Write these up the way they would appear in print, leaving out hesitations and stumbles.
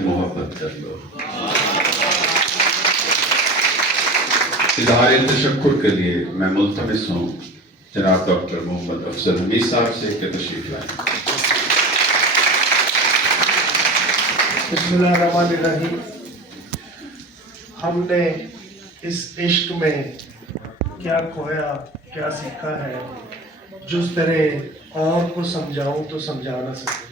से मोहब्बत कर लो। इज़हार तशक्कुर के लिए मैं मुल्तमिस हूँ जनाब डॉक्टर मोहम्मद अफजल हमीद साहब से कि तशरीफ लाएं। बिस्मिल्लाहिर्रहमानिर्रहीम। हमने इस इश्क में क्या खोया क्या सीखा है, जिस तरह और को समझाऊं तो समझा ना सकूं।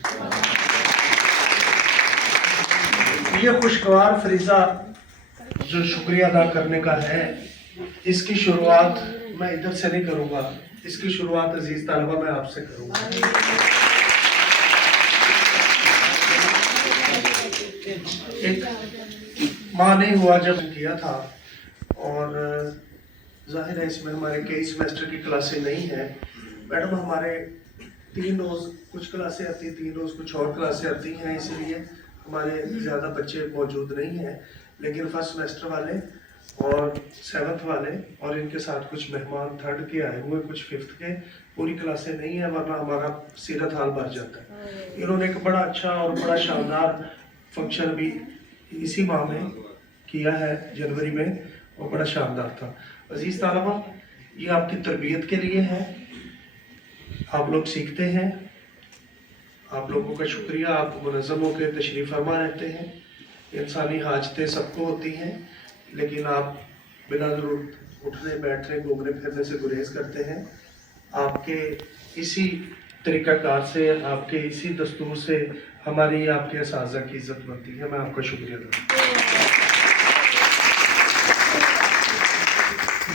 ये खुशगवार फरीज़ा जो शुक्रिया अदा करने का है, इसकी शुरुआत मैं इधर से नहीं करूँगा, इसकी शुरुआत अजीज़ तालिबा मैं आपसे करूँगा। एक माह नहीं हुआ जब किया था, और जाहिर है इसमें हमारे कई सेमेस्टर की क्लासें नहीं हैं। मैडम हमारे 3 रोज़ कुछ क्लासें आती, 3 रोज़ कुछ और क्लासें आती हैं, इसलिए हमारे ज़्यादा बच्चे मौजूद नहीं हैं। लेकिन फर्स्ट सेमेस्टर वाले और 7th वाले और इनके साथ कुछ मेहमान 3rd के आए हुए, कुछ 5th के, पूरी क्लासें नहीं है, वरना हमारा सीरत हाल भर जाता है। इन्होंने एक बड़ा अच्छा और बड़ा शानदार फंक्शन भी इसी माह में किया है, जनवरी में, और बड़ा शानदार था। अजीज़ तालिबा, ये आपकी तरबियत के लिए है, आप लोग सीखते हैं, आप लोगों का शुक्रिया। आप मुनज़्ज़म होकर तशरीफ़ फरमा रहते हैं। इंसानी हाजतें सबको होती हैं, लेकिन आप बिना ज़रूरत उठने बैठने घूमने फिरने से गुरेज करते हैं। आपके इसी तरीक़ाकार से, आपके इसी दस्तूर से हमारी आपके असातिज़ा की इज़्ज़त बनती है। मैं आपका शुक्रिया अदा करता हूँ।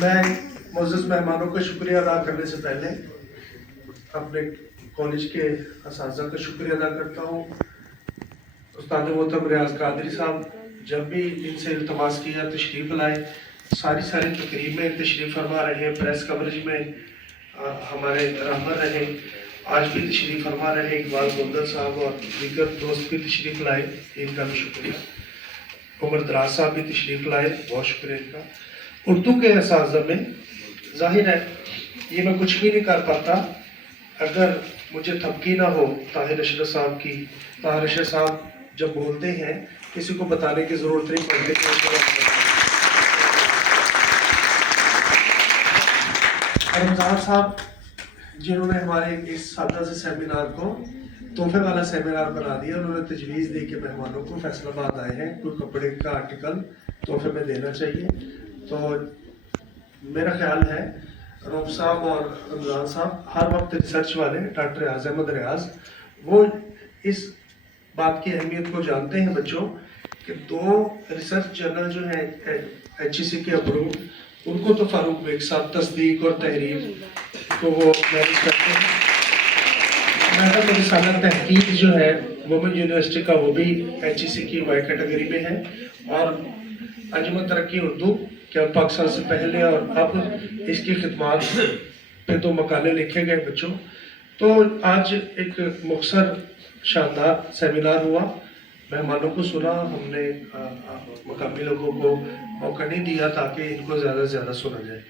मैं मुअज़्ज़ज़ मेहमानों का शुक्रिया अदा करने से पहले अपने कॉलेज के असातिज़ा का शुक्रिया अदा करता हूँ। उस्ताद मोहतरम रियाज़ कादरी साहब जब भी इनसे इल्तमास किया तशरीफ़ लाए, सारी तकरीब में तशरीफ़ फरमा रहे, प्रेस कवरेज में हमारे रहबर रहे, आज भी तशरीफ़ फरमा रहे। इकबाल गुंदर साहब और दीगर दोस्त भी तशरीफ़ लाए, इनका भी शुक्रिया। उमर दराज साहब भी तशरीफ़ लाए, बहुत शुक्रिया इनका। उर्दू के असातिज़ा में ज़ाहिर है ये मैं कुछ भी नहीं कर पाता अगर मुझे थपकी ना हो ताहिर अशरफ साहब की। ताहिर अशरफ साहब जब बोलते हैं किसी को बताने की ज़रूरत नहीं पड़ती। रमज़ान साहब जिन्होंने हमारे इस सादा से सेमिनार को तोहफे वाला सेमिनार बना दिया, उन्होंने तजवीज़ दी कि मेहमानों को फैसलाबाद आए हैं, कोई कपड़े का आर्टिकल तोहफे में देना चाहिए। तो मेरा ख्याल है रऊफ साहब और रमज़ान साहब हर वक्त रिसर्च वाले, डॉक्टर रियाज़ अहमद रियाज़, वो इस बात की अहमियत को जानते हैं बच्चों कि 2 रिसर्च जर्नल जो हैं HEC के अप्रूव, उनको तो फारूक बेग साहब तस्दीक और तहरीर को वो मैनेज करते हैं। मैडम रिसालत तहकीक जो है वुमेन यूनिवर्सिटी का, वो भी HEC की वाई कैटेगरी में है। और अंजुमन तरक्की उर्दू क्या पाकिस्तान से पहले और अब इसकी खिदमात पे 2 मकाले लिखे गए बच्चों। तो आज एक मुख्तसर शानदार सेमिनार हुआ, मेहमानों को सुना हमने, मकामी लोगों को मौका नहीं दिया ताकि इनको ज़्यादा से ज़्यादा सुना जाए।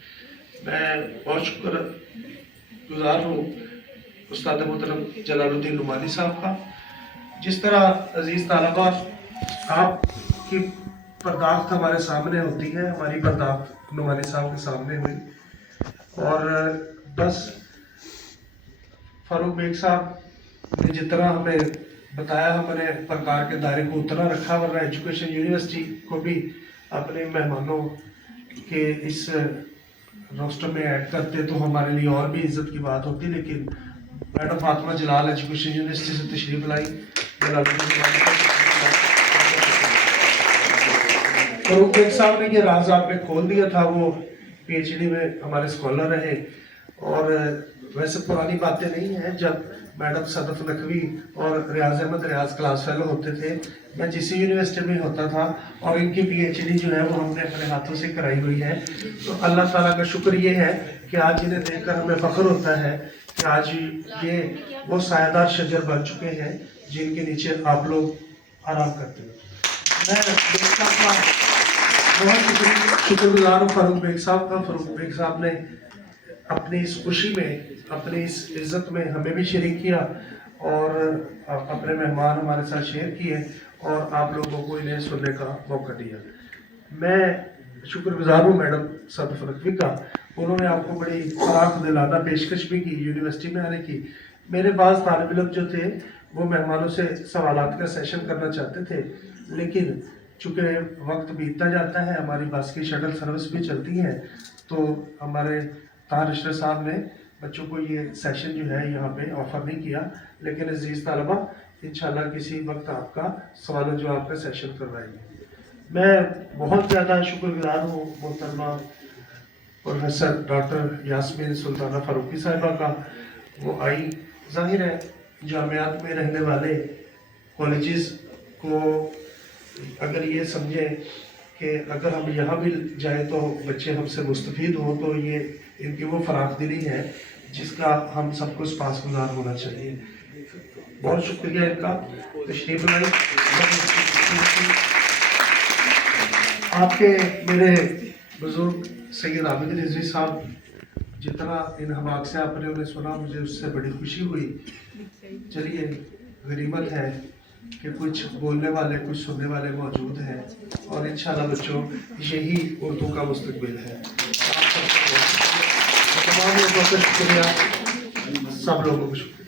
मैं बहुत शुक्रगुजार हूँ उस्ताद मोहतरम जलालुद्दीन नुमानी साहब का। जिस तरह अजीज़ तालिबा आपकी पर्दाख्त हमारे सामने होती है, हमारी पर्दाख्त नुमानी साहब के सामने हुई। और बस फारूक बेग साहब ने जितना हमें बताया, हमने प्रकार के दायरे को उतना रखा, वरना एजुकेशन यूनिवर्सिटी को भी अपने मेहमानों के इस रोस्टर में ऐड करते तो हमारे लिए और भी इज्जत की बात होती। लेकिन मैडम फातिमा जलाल एजुकेशन यूनिवर्सिटी से तशरीफ़ लाई, फारूक बेग साहब ने ये राज आप में खोल दिया था। वो PhD में हमारे स्कॉलर रहे, और वैसे पुरानी बातें नहीं हैं, जब मैडम सदफ नकवी और रियाज़ अहमद रियाज़ क्लास फेलो होते थे, मैं जिस यूनिवर्सिटी में होता था, और इनकी PhD जो है वो हमने अपने हाथों से कराई हुई है। तो अल्लाह ताला का शुक्र ये है कि आज इन्हें देखकर हमें फ़ख्र होता है कि आज ये वो सायादार शजर बन चुके हैं जिनके नीचे आप लोग आराम करते हैं। मैं बहुत शुक्रगुजार हूँ फारूक बेग साहब का। फारूक बेग साहब ने अपनी इस खुशी में, अपनी इस इज़्ज़त में हमें भी शरीक किया, और अपने मेहमान हमारे साथ शेयर किए, और आप लोगों को इन्हें सुनने का मौका दिया। मैं शुक्रगुजार हूँ मैडम सदफ नकवी का, उन्होंने आपको बड़ी फराख दिलाना पेशकश भी की यूनिवर्सिटी में आने की। मेरे पास तालिब इल्म जो थे वो मेहमानों से सवालात का सेशन करना चाहते थे, लेकिन चूँकि वक्त बीतता जाता है, हमारी बस की शटल सर्विस भी चलती है, तो हमारे तार अशरफ साहब ने बच्चों को ये सेशन जो है यहाँ पे ऑफ़र नहीं किया। लेकिन अजीज़ तालबा, इंशाल्लाह किसी वक्त आपका सवाल जवाब का सेशन करवाएंगे। मैं बहुत ज़्यादा शुक्रगुजार हूँ मोहतरमा प्रोफेसर डॉक्टर यास्मीन सुल्ताना फारूकी साहिबा का। वो आई, जाहिर है जामियात में रहने वाले कॉलेजेस को अगर ये समझें कि अगर हम यहाँ भी जाएँ तो बच्चे हमसे मुस्तफ़ीद हों, तो ये इनकी वो फराख दिली है जिसका हम सबको पासगुजार होना चाहिए। बहुत शुक्रिया इनका, तशरीफ लाई। आपके मेरे बुजुर्ग सैयद आबिद रिजवी साहब, जितना इन हवाक से आपने उन्हें सुना, मुझे उससे बड़ी खुशी हुई। चलिए, गनीमत है कि कुछ बोलने वाले, कुछ सुनने वाले मौजूद हैं, और इंशाल्लाह बच्चों यही उर्दू का मुस्तकबिल है। आप सबको तमाम लोगों का शुक्रिया, सब लोगों को शुक्रिया।